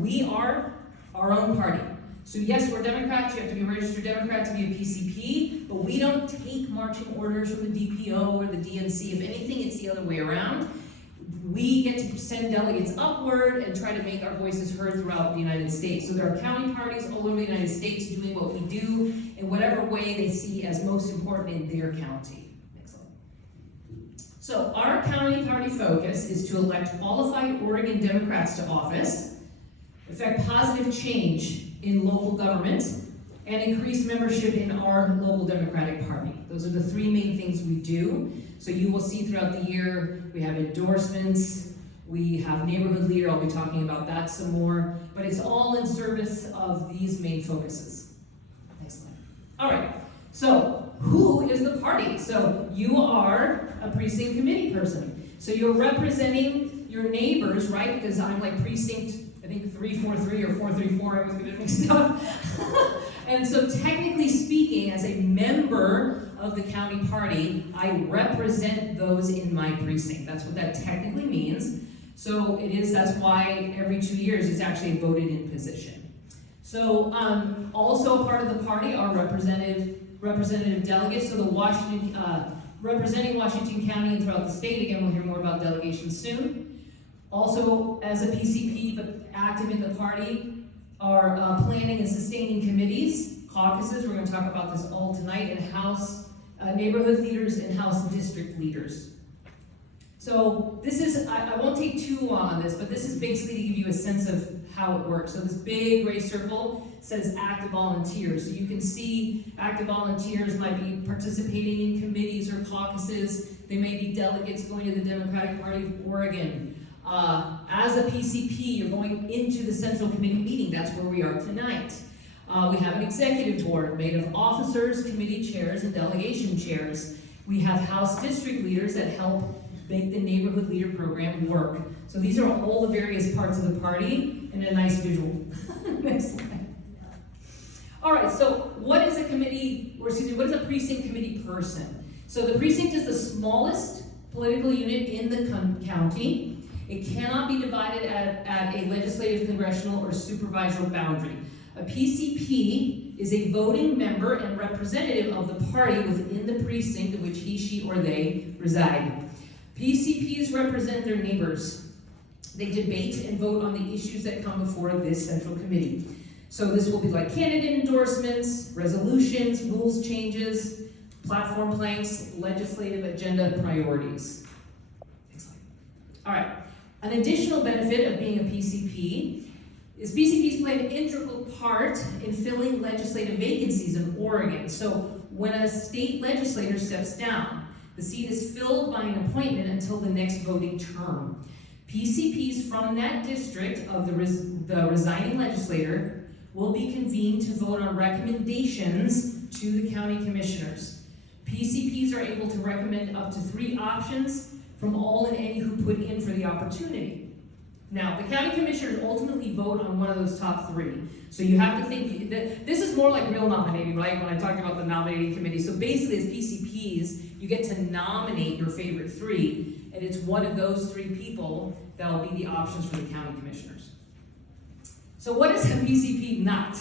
we are our own party. So yes, we're Democrats, you have to be a registered Democrat to be a PCP, but we don't take marching orders from the DPO or the DNC. If anything, it's the other way around. We get to send delegates upward and try to make our voices heard throughout the United States. So there are county parties all over the United States doing what we do in whatever way they see as most important in their county. Next slide. So our county party focus is to elect qualified Oregon Democrats to office, effect positive change in local government, and increase membership in our local Democratic Party. Those are the three main things we do. So you will see throughout the year, we have endorsements, we have neighborhood leader, I'll be talking about that some more, but it's all in service of these main focuses. Next slide. All right, so who is the party? So you are a precinct committee person. So you're representing your neighbors, right? Because I'm like precinct, I think 343 or 434, I was gonna mix it up. And so technically speaking, as a member of the county party, I represent those in my precinct. That's what that technically means. So that's why every 2 years it's actually a voted in position. So also a part of the party are representative delegates. So the representing Washington County and throughout the state. Again, we'll hear more about delegations soon. Also, as a PCP, but active in the party, are planning and sustaining committees, caucuses, we're going to talk about this all tonight, and House neighborhood leaders and House district leaders. So this is, I won't take too long on this, but this is basically to give you a sense of how it works. So this big gray circle says active volunteers. So you can see active volunteers might be participating in committees or caucuses. They may be delegates going to the Democratic Party of Oregon. As a PCP, you're going into the Central Committee meeting. That's where we are tonight. We have an executive board made of officers, committee chairs, and delegation chairs. We have House district leaders that help make the neighborhood leader program work. So these are all the various parts of the party in a nice visual. Next slide. All right, so what is a precinct committee person? So the precinct is the smallest political unit in the county. It cannot be divided at a legislative, congressional, or supervisory boundary. A PCP is a voting member and representative of the party within the precinct in which he, she, or they reside. PCPs represent their neighbors. They debate and vote on the issues that come before this central committee. So this will be like candidate endorsements, resolutions, rules changes, platform planks, legislative agenda priorities. Next slide. All right. An additional benefit of being a PCP is PCPs play an integral part in filling legislative vacancies in Oregon. So when a state legislator steps down, the seat is filled by an appointment until the next voting term. PCPs from that district of the resigning legislator will be convened to vote on recommendations to the county commissioners. PCPs are able to recommend up to 3 options from all and any who put in for the opportunity. Now, the county commissioners ultimately vote on one of those top 3. So you have to think that this is more like real nominating, right? When I talk about the nominating committee. So basically, as PCPs, you get to nominate your favorite 3, and it's one of those 3 people that will be the options for the county commissioners. So what is a PCP not?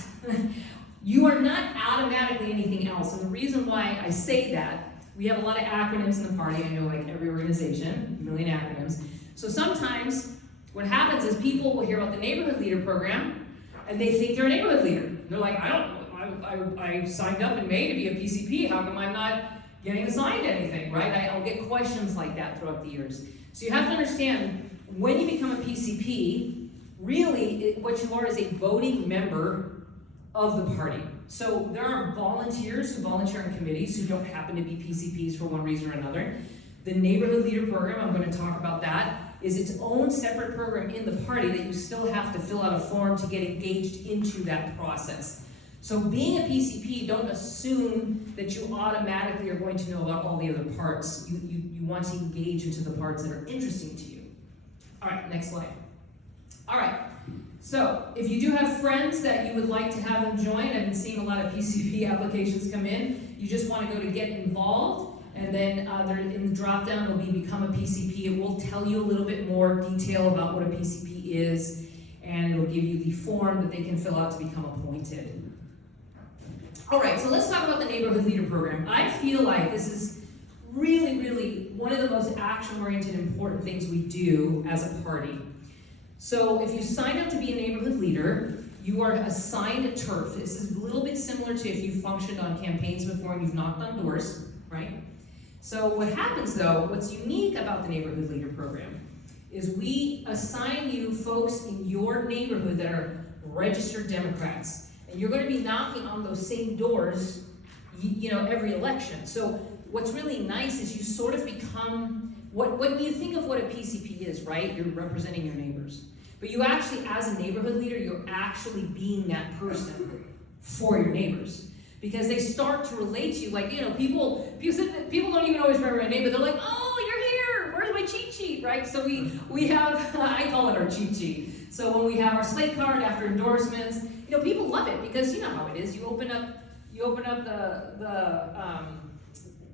You are not automatically anything else. And the reason why I say that, we have a lot of acronyms in the party. I know, like every organization, a million acronyms. So sometimes what happens is people will hear about the neighborhood leader program and they think they're a neighborhood leader. They're like, I signed up in May to be a PCP. How come I'm not getting assigned anything, right? I'll get questions like that throughout the years. So you have to understand, when you become a PCP, really what you are is a voting member of the party. So there are volunteers who volunteer on committees who don't happen to be PCPs for one reason or another. The neighborhood leader program, I'm going to talk about that, is its own separate program in the party that you still have to fill out a form to get engaged into that process. So being a PCP, don't assume that you automatically are going to know about all the other parts. You want to engage into the parts that are interesting to you. All right, next slide. All right, so if you do have friends that you would like to have them join, I've been seeing a lot of PCP applications come in. You just want to go to get involved, and then in the drop-down will be become a PCP. It will tell you a little bit more detail about what a PCP is and it'll give you the form that they can fill out to become appointed. All right, so let's talk about the Neighborhood Leader Program. I feel like this is really, really one of the most action-oriented, important things we do as a party. So if you sign up to be a neighborhood leader, you are assigned a turf. This is a little bit similar to if you functioned on campaigns before and you've knocked on doors, right? So what happens though, what's unique about the Neighborhood Leader Program is we assign you folks in your neighborhood that are registered Democrats. And you're going to be knocking on those same doors, you know, every election. So what's really nice is you sort of become, when you think of what a PCP is, right? You're representing your neighbors. But you actually, as a neighborhood leader, you're actually being that person for your neighbors. Because they start to relate to you, like, you know, people don't even always remember my name, but they're like, oh, you're here, where's my cheat sheet, right? So we have, I call it our cheat sheet. So when we have our slate card after endorsements, you know, people love it because you know how it is. You open up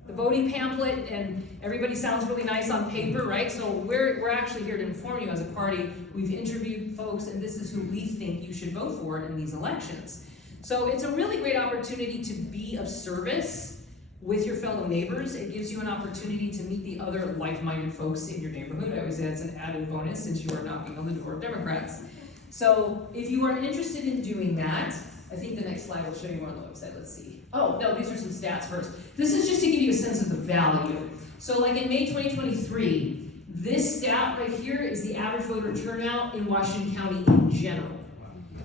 the voting pamphlet and everybody sounds really nice on paper, right? So we're actually here to inform you as a party. We've interviewed folks and this is who we think you should vote for in these elections. So it's a really great opportunity to be of service with your fellow neighbors. It gives you an opportunity to meet the other like-minded folks in your neighborhood. I always say that's an added bonus since you are knocking on the door of Democrats. So if you are interested in doing that, I think the next slide will show you more on the website. Let's see. Oh, no, these are some stats first. This is just to give you a sense of the value. So like in May 2023, this stat right here is the average voter turnout in Washington County in general.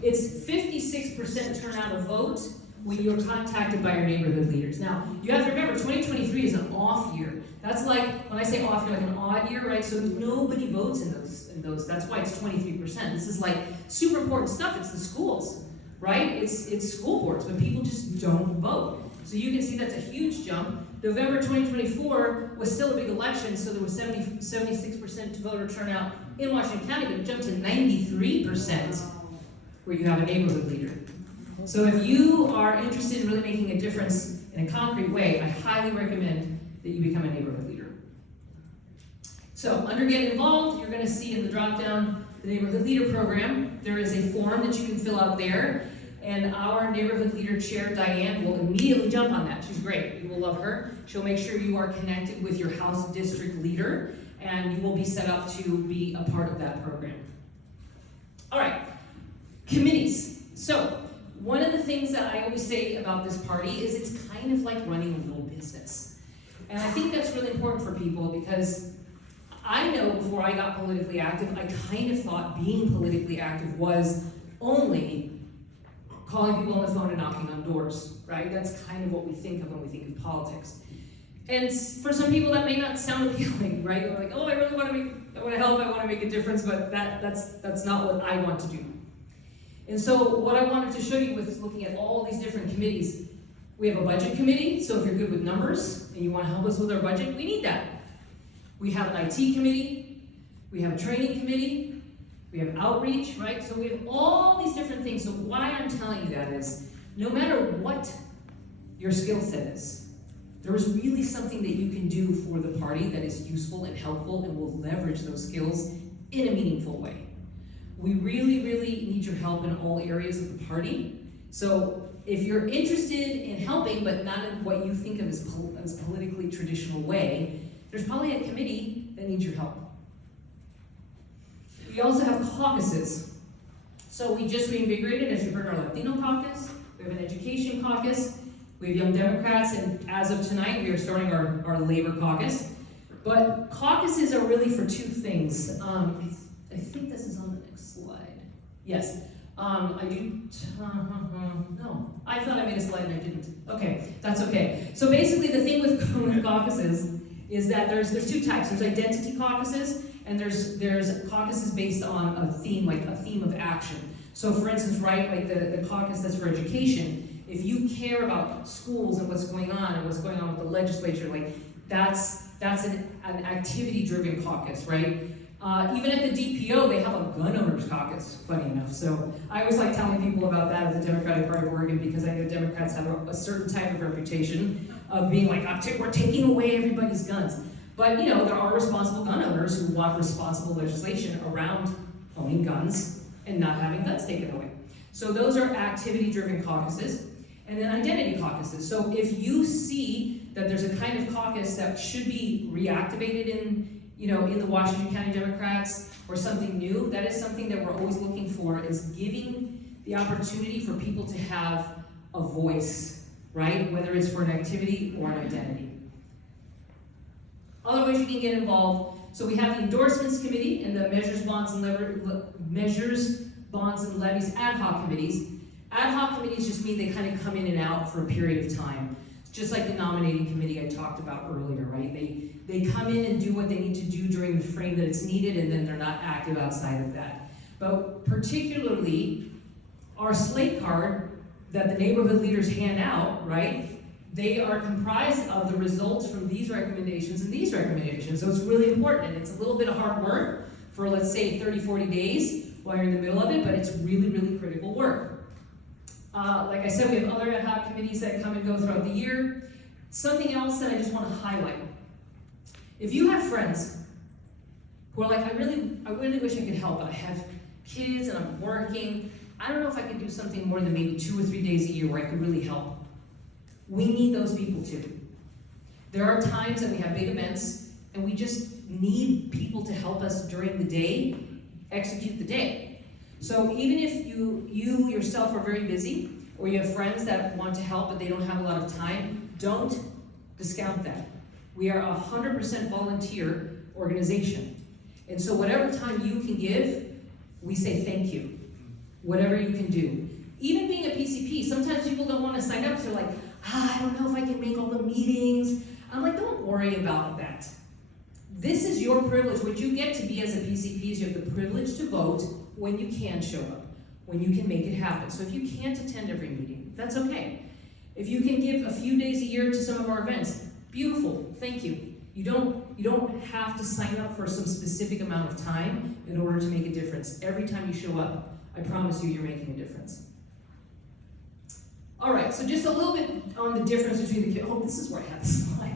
It's 56% turnout of vote when you're contacted by your neighborhood leaders. Now, you have to remember, 2023 is an off year. That's like, when I say off year, like an odd year, right? So nobody votes in those. That's why it's 23%. This is like super important stuff. It's the schools, right? It's school boards, but people just don't vote. So you can see that's a huge jump. November 2024 was still a big election, so there was 76% voter turnout in Washington County, but it jumped to 93% where you have a neighborhood leader. So if you are interested in really making a difference in a concrete way, I highly recommend that you become a neighborhood leader. So under Get Involved, you're going to see in the drop-down the Neighborhood Leader Program. There is a form that you can fill out there, and our Neighborhood Leader Chair, Diane, will immediately jump on that. She's great. You will love her. She'll make sure you are connected with your House District Leader, and you will be set up to be a part of that program. All right, committees. So one of the things that I always say about this party is it's kind of like running a little business. And I think that's really important for people because I know before I got politically active, I kind of thought being politically active was only calling people on the phone and knocking on doors, right? That's kind of what we think of when we think of politics. And for some people that may not sound appealing, right? They're like, oh, I really want to help, I want to make a difference, but that's not what I want to do. And so what I wanted to show you with looking at all these different committees, we have a budget committee, so if you're good with numbers and you want to help us with our budget, we need that. We have an IT committee, we have a training committee, we have outreach, right? So we have all these different things. So why I'm telling you that is, no matter what your skill set is, there is really something that you can do for the party that is useful and helpful and will leverage those skills in a meaningful way. We really, really need your help in all areas of the party. So if you're interested in helping, but not in what you think of as politically traditional way, there's probably a committee that needs your help. We also have caucuses. So we just reinvigorated, as you heard, our Latino caucus, we have an education caucus, we have Young Democrats, and as of tonight, we are starting our labor caucus. But caucuses are really for two things. I think this is on the next slide. Yes. I do, no, I thought I made a slide and I didn't. Okay, that's okay. So basically the thing with caucuses is that there's two types. There's identity caucuses and there's caucuses based on a theme, like a theme of action. So for instance, right, like the caucus that's for education, if you care about schools and what's going on and what's going on with the legislature, like that's an activity-driven caucus, right? Even at the DPO, they have a gun owners caucus, funny enough. So I always like telling people about that at the Democratic Party of Oregon because I know Democrats have a certain type of reputation of being like, we're taking away everybody's guns. But you know, there are responsible gun owners who want responsible legislation around owning guns and not having guns taken away. So those are activity-driven caucuses. And then identity caucuses. So if you see that there's a kind of caucus that should be reactivated in the Washington County Democrats or something new, that is something that we're always looking for, is giving the opportunity for people to have a voice, right? Whether it's for an activity or an identity. Other ways you can get involved. So we have the Endorsements Committee and the Measures, Bonds, and Levies ad hoc committees. Ad hoc committees just mean they kind of come in and out for a period of time. It's just like the nominating committee I talked about earlier, right? They come in and do what they need to do during the frame that it's needed, and then they're not active outside of that. But particularly, our slate card that the neighborhood leaders hand out, right? They are comprised of the results from these recommendations and these recommendations. So it's really important, and it's a little bit of hard work for, let's say, 30, 40 days while you're in the middle of it, but it's really, really critical work. Like I said, we have other ad hoc committees that come and go throughout the year. Something else that I just want to highlight. If you have friends who are like, I really wish I could help, but I have kids and I'm working, I don't know if I could do something more than maybe 2 or 3 days a year where I could really help. We need those people too. There are times that we have big events and we just need people to help us during the day, execute the day. So even if you yourself are very busy, or you have friends that want to help but they don't have a lot of time, don't discount that. We are a 100% volunteer organization. And so whatever time you can give, we say thank you. Whatever you can do. Even being a PCP, sometimes people don't want to sign up, so they're like, I don't know if I can make all the meetings. I'm like, don't worry about that. This is your privilege. What you get to be as a PCP is you have the privilege to vote when you can show up, when you can make it happen. So if you can't attend every meeting, that's okay. If you can give a few days a year to some of our events, beautiful, thank you. You don't have to sign up for some specific amount of time in order to make a difference. Every time you show up, I promise you, you're making a difference. All right, so just a little bit on the difference between the, this is where I had the slide.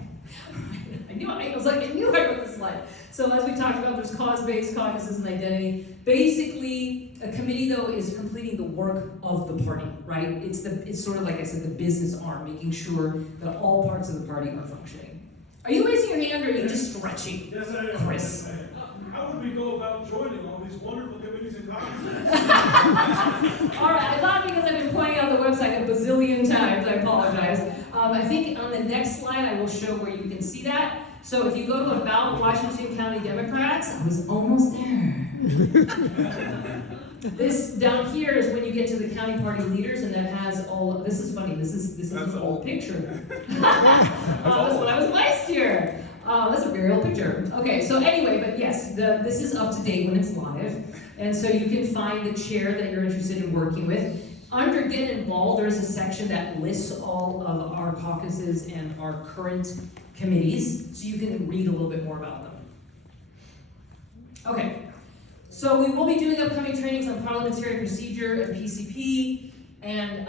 I knew I wrote the slide. So as we talked about, there's cause-based caucuses and identity. Basically, a committee, though, is completing the work of the party, right? It's sort of like I said, the business arm, making sure that all parts of the party are functioning. Are you raising your hand, or are you just stretching? Yes, I am. Chris. How would we go about joining all these wonderful committees and caucuses? All right, I thought because I've been pointing out the website a bazillion times, I apologize. I think on the next slide I will show where you can see that. So if you go to About Washington County Democrats, I was almost there. This down here is when you get to the county party leaders, and that has all, this is funny, this is an old picture. That was when I was vice chair. That's a very old picture. Okay, so anyway, but yes, this is up to date when it's live. And so you can find the chair that you're interested in working with. Under Get Involved, there's a section that lists all of our caucuses and our current committees, so you can read a little bit more about them. Okay, so we will be doing upcoming trainings on parliamentary procedure and PCP, and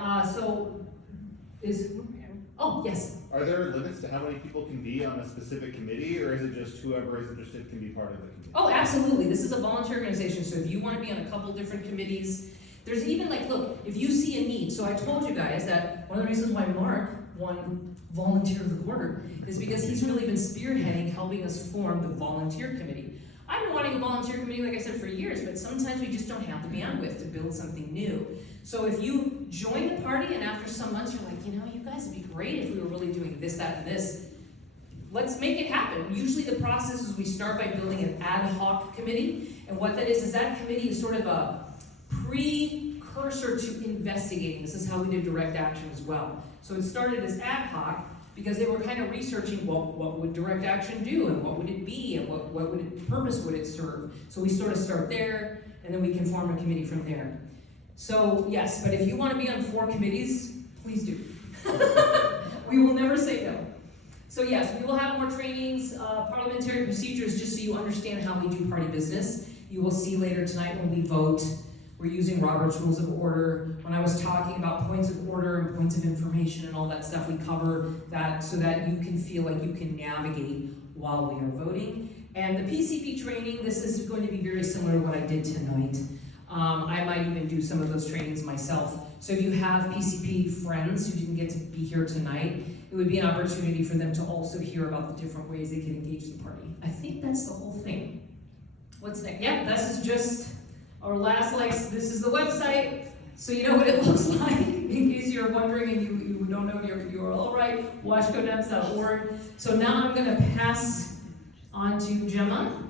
oh, yes. Are there limits to how many people can be on a specific committee, or is it just whoever is interested can be part of the committee? Oh, absolutely. This is a volunteer organization, so if you want to be on a couple different committees, there's even like, look, if you see a need, so I told you guys that one of the reasons why Mark won Volunteer of the Quarter is because he's really been spearheading helping us form the volunteer committee. I've been wanting a volunteer committee, like I said, for years, but sometimes we just don't have the bandwidth to build something new. So if you join the party and after some months you're like, you guys would be great if we were really doing this, that, and this, let's make it happen. Usually the process is we start by building an ad hoc committee, and what that is that committee is sort of a precursor to investigating. This is how we did direct action as well. So it started as ad hoc because they were kind of researching what would direct action do, and what would it be, and what purpose would it serve. So we sort of start there, and then we can form a committee from there. So yes, but if you want to be on 4 committees, please do. We will never say no. So yes, we will have more trainings, parliamentary procedures, just so you understand how we do party business. You will see later tonight when we vote, we're using Robert's Rules of Order. When I was talking about points of order and points of information and all that stuff, we cover that so that you can feel like you can navigate while we are voting. And the PCP training, this is going to be very similar to what I did tonight. I might even do some of those trainings myself. So if you have PCP friends who didn't get to be here tonight, it would be an opportunity for them to also hear about the different ways they can engage the party. I think that's the whole thing. What's next? Yeah, this is just our last, this is the website, so you know what it looks like, in case you're wondering and you don't know your URL right, washcodems.org. So now I'm gonna pass on to Gemma.